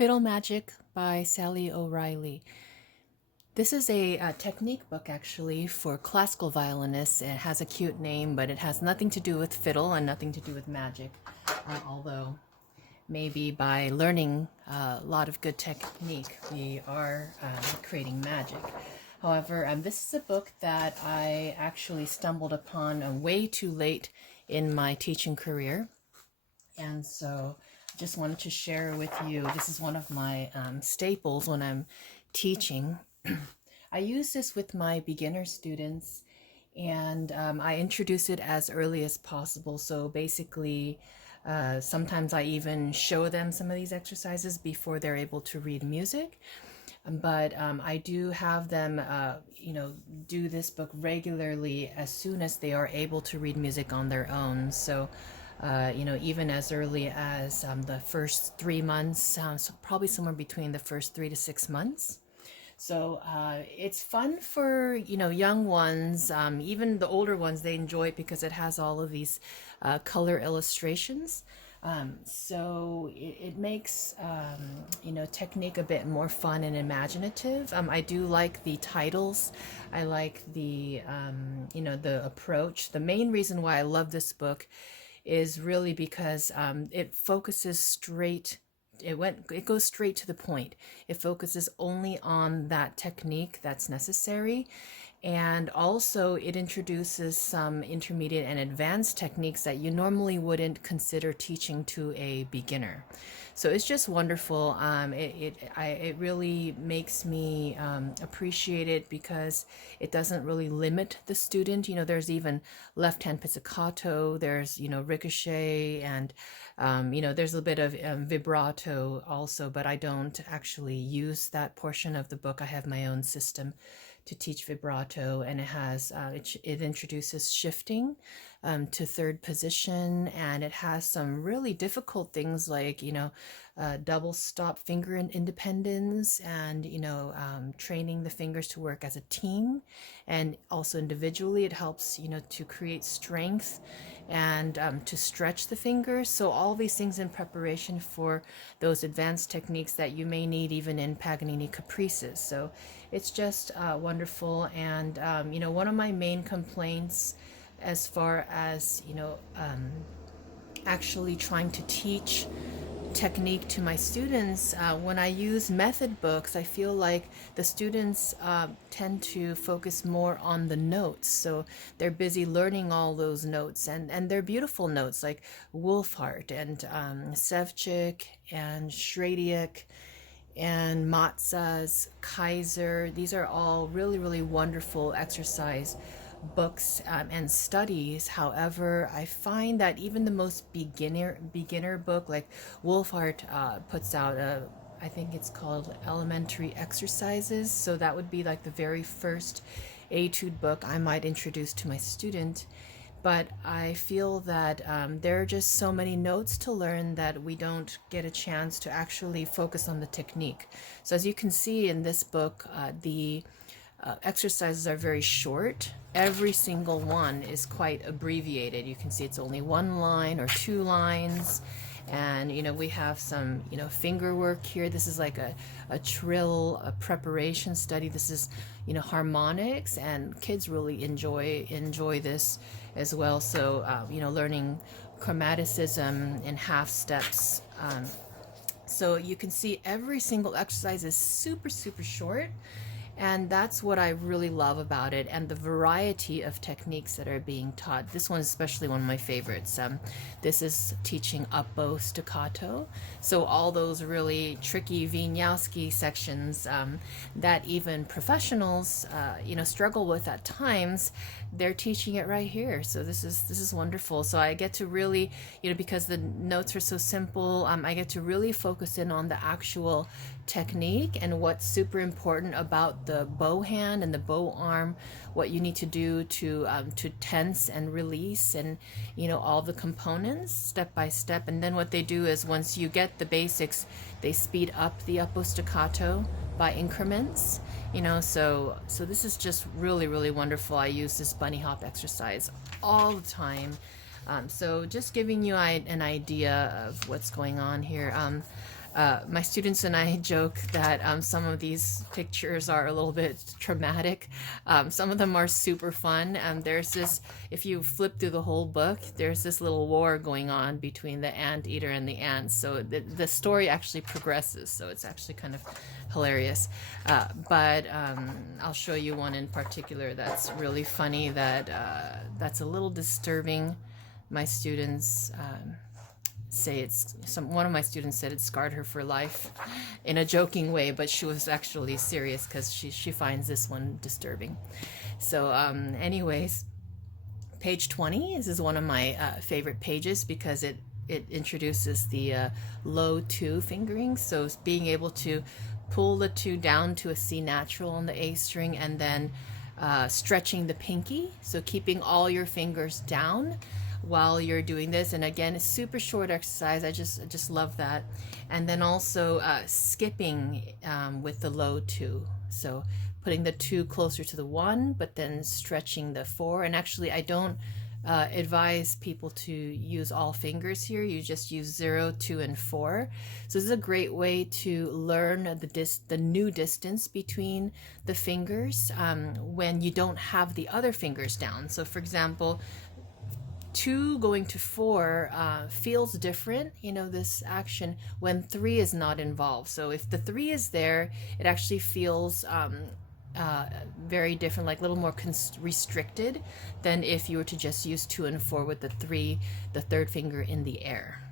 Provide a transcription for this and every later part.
Fiddle Magic by Sally O'Reilly. This is a technique book actually for classical violinists. It has a cute name, but it has nothing to do with fiddle and nothing to do with magic. Although maybe by learning a lot of good technique, we are creating magic. However, this is a book that I actually stumbled upon way too late in my teaching career. And so I just wanted to share with you, this is one of my staples when I'm teaching. I use this with my beginner students, and I introduce it as early as possible. So basically, sometimes I even show them some of these exercises before they're able to read music. But I do have them, do this book regularly as soon as they are able to read music on their own. So even as early as the first 3 months, so probably somewhere between the first 3 to 6 months. So it's fun for, young ones, even the older ones, they enjoy it because it has all of these color illustrations. So it makes, technique a bit more fun and imaginative. I do like the titles. I like the approach. The main reason why I love this book is really because it focuses straight it goes straight to the point. It focuses only on that technique that's necessary, and also it introduces some intermediate and advanced techniques that you normally wouldn't consider teaching to a beginner. So it's just wonderful. It really makes me appreciate it because it doesn't really limit the student. There's even left-hand pizzicato, there's ricochet, and there's a bit of vibrato also, but I don't actually use that portion of the book. I have my own system to teach vibrato, and it introduces shifting to third position, and it has some really difficult things like double stop finger independence, and training the fingers to work as a team, and also individually it helps to create strength and to stretch the fingers. So all these things in preparation for those advanced techniques that you may need even in Paganini caprices. So it's just wonderful. And one of my main complaints as far as actually trying to teach technique to my students, when I use method books, I feel like the students tend to focus more on the notes. So they're busy learning all those notes, and they're beautiful notes like Wolfhart and Sevcik and Shrediak and Matzah's Kaiser. These are all really, really wonderful exercise books and studies. However, I find that even the most beginner book, like Wolfhart puts out I think it's called Elementary Exercises. So that would be like the very first etude book I might introduce to my student. But I feel that there are just so many notes to learn that we don't get a chance to actually focus on the technique. So as you can see in this book, the exercises are very short. Every single one is quite abbreviated. You can see it's only one line or two lines. And we have some finger work here. This is like a trill, a preparation study. This is harmonics, and kids really enjoy this as well. So learning chromaticism and half steps. So you can see every single exercise is super short. And that's what I really love about it, and the variety of techniques that are being taught. This one is especially one of my favorites. This is teaching up bow staccato. So all those really tricky Wieniawski sections that even professionals, struggle with at times, they're teaching it right here. So this is wonderful. So I get to really, because the notes are so simple, I get to really focus in on the actual technique and what's super important about the bow hand and the bow arm, what you need to do to tense and release, and all the components step by step. And then what they do is, once you get the basics, they speed up the up bow staccato by increments. So this is just really wonderful. I use this bunny hop exercise all the time. So just giving you an idea of what's going on here. My students and I joke that some of these pictures are a little bit traumatic. Some of them are super fun. There's this, if you flip through the whole book, there's this little war going on between the anteater and the ants. So the story actually progresses. So it's actually kind of hilarious. But I'll show you one in particular that's really funny, that's a little disturbing. My students say one of my students said it scarred her for life in a joking way, but she was actually serious because she finds this one disturbing. So anyways, page 20, this is one of my favorite pages because it introduces the low 2 fingering. So being able to pull the 2 down to a C natural on the A string, and then stretching the pinky, so keeping all your fingers down while you're doing this. And again, it's super short exercise. I just love that. And then also skipping with the low 2, so putting the 2 closer to the 1, but then stretching the 4. And actually I don't advise people to use all fingers here. You just use 0, 2, and 4. So this is a great way to learn the new distance between the fingers when you don't have the other fingers down. So for example, 2 going to 4 feels different, this action, when 3 is not involved. So if the 3 is there, it actually feels very different, like a little more restricted than if you were to just use 2 and 4 with the 3rd finger in the air.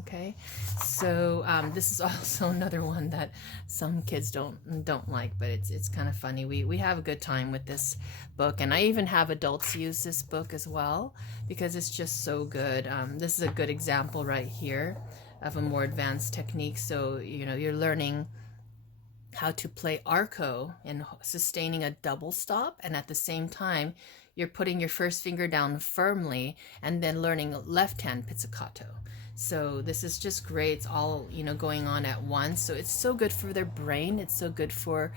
Okay, so this is also another one that some kids don't like, but it's kind of funny. We have a good time with this book, and I even have adults use this book as well because it's just so good. This is a good example right here of a more advanced technique. So you're learning how to play arco and sustaining a double stop, and at the same time you're putting your first finger down firmly and then learning left hand pizzicato. So this is just great. It's all going on at once. So it's so good for their brain. It's so good for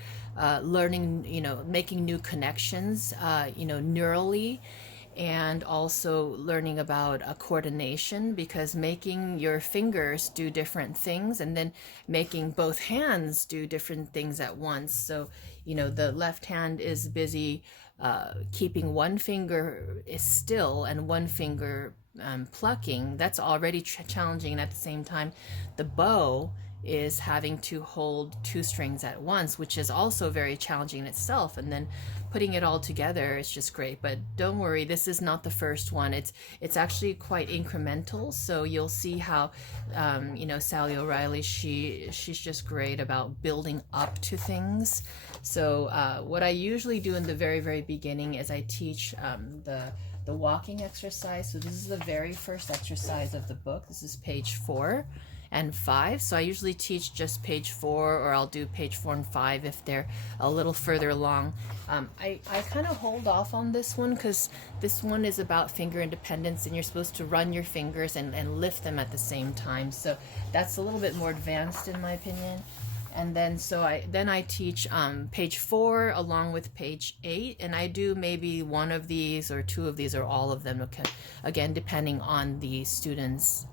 learning, making new connections, neurally, and also learning about coordination, because making your fingers do different things and then making both hands do different things at once. So the left hand is busy keeping one finger is still and one finger plucking. That's already challenging, and at the same time the bow is having to hold 2 strings at once, which is also very challenging in itself, and then putting it all together is just great. But don't worry, this is not the first one. It's actually quite incremental, so you'll see how Sally O'Reilly, she's just great about building up to things. So what I usually do in the very beginning is I teach the walking exercise. So this is the very first exercise of the book. This is page 4 and 5. So I usually teach just page 4, or I'll do page 4 and 5 if they're a little further along. I kind of hold off on this one because this one is about finger independence, and you're supposed to run your fingers and lift them at the same time. So that's a little bit more advanced in my opinion. And then I teach page 4 along with page 8, and I do maybe one of these or 2 of these or all of them, okay, again depending on the student's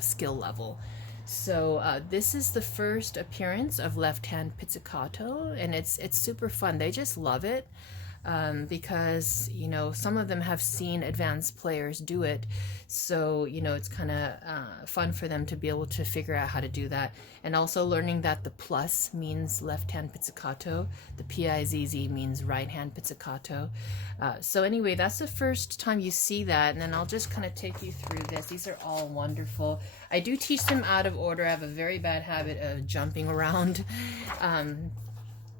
skill level. So this is the first appearance of left hand pizzicato, and it's super fun. They just love it. Because some of them have seen advanced players do it, so it's kind of fun for them to be able to figure out how to do that. And also learning that the plus means left hand pizzicato, the PIZZ means right hand pizzicato. So anyway, that's the first time you see that, and then I'll just kind of take you through this. These are all wonderful. I do teach them out of order. I have a very bad habit of jumping around.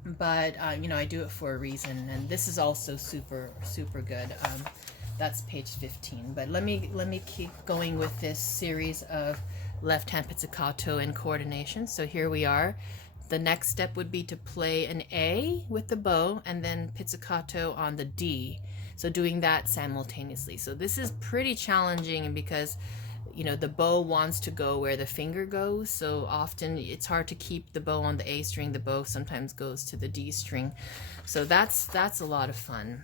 But I do it for a reason, and this is also super good. That's page 15. But let me keep going with this series of left hand pizzicato and coordination. So here we are. The next step would be to play an A with the bow and then pizzicato on the D. So doing that simultaneously. So this is pretty challenging because the bow wants to go where the finger goes, so often it's hard to keep the bow on the A string. The bow sometimes goes to the D string, so that's a lot of fun.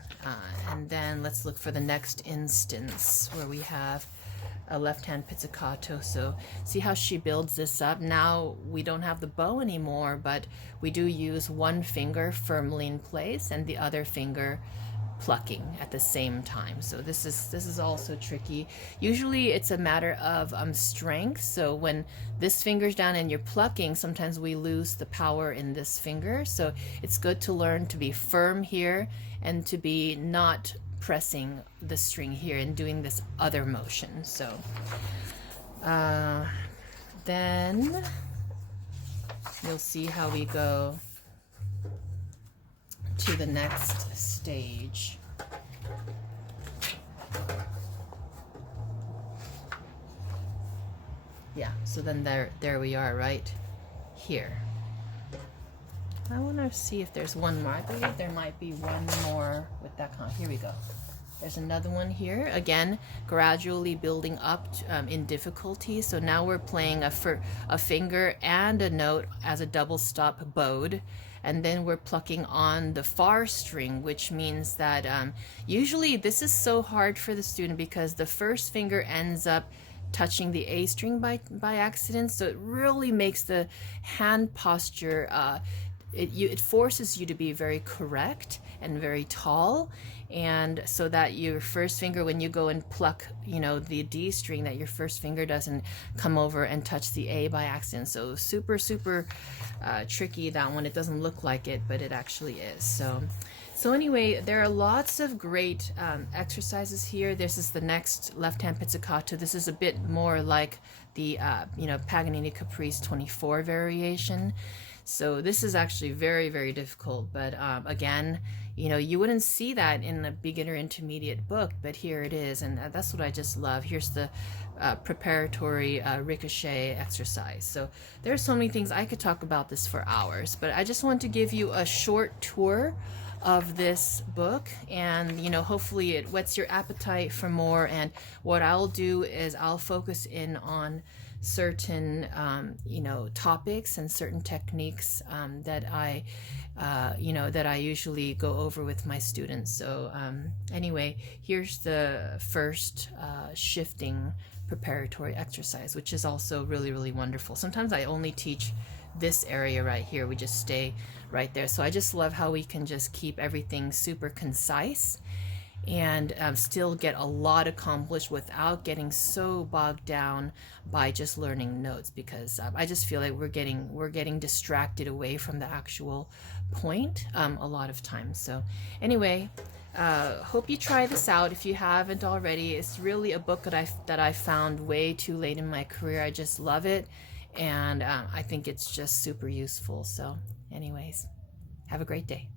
And then let's look for the next instance where we have a left-hand pizzicato. So see how she builds this up. Now we don't have the bow anymore, but we do use one finger firmly in place and the other finger plucking at the same time. So this is also tricky. Usually it's a matter of strength. So when this finger's down and you're plucking, sometimes we lose the power in this finger. So it's good to learn to be firm here and to be not pressing the string here and doing this other motion. So then you'll see how we go to the next stage. Yeah, so then there we are right here. I want to see if there's one more. I believe there might be one more with that kind. Here we go. There's another one here. Again, gradually building up in difficulty. So now we're playing a finger and a note as a double stop bowed. And then we're plucking on the far string, which means that usually this is so hard for the student because the first finger ends up touching the A string by accident. So it really makes the hand posture, it forces you to be very correct and very tall, and so that your first finger, when you go and pluck, you know, the D string, that your first finger doesn't come over and touch the A by accident. So super tricky, that one. It doesn't look like it, but it actually is. So anyway, there are lots of great exercises here. This is the next left-hand pizzicato. This is a bit more like the Paganini Caprice 24 variation. So this is actually very difficult, but again, you wouldn't see that in a beginner intermediate book, but here it is, and that's what I just love. Here's the preparatory ricochet exercise. So there's so many things. I could talk about this for hours, but I just want to give you a short tour of this book, and hopefully it whets your appetite for more. And what I'll do is I'll focus in on certain topics and certain techniques that I usually go over with my students. So anyway, here's the first shifting preparatory exercise, which is also really wonderful. Sometimes I only teach this area right here. We just stay right there. So I just love how we can just keep everything super concise and still get a lot accomplished without getting so bogged down by just learning notes, because I just feel like we're getting distracted away from the actual point a lot of times. So anyway, hope you try this out if you haven't already. It's really a book that I found way too late in my career. I just love it, and I think it's just super useful. So anyways, have a great day.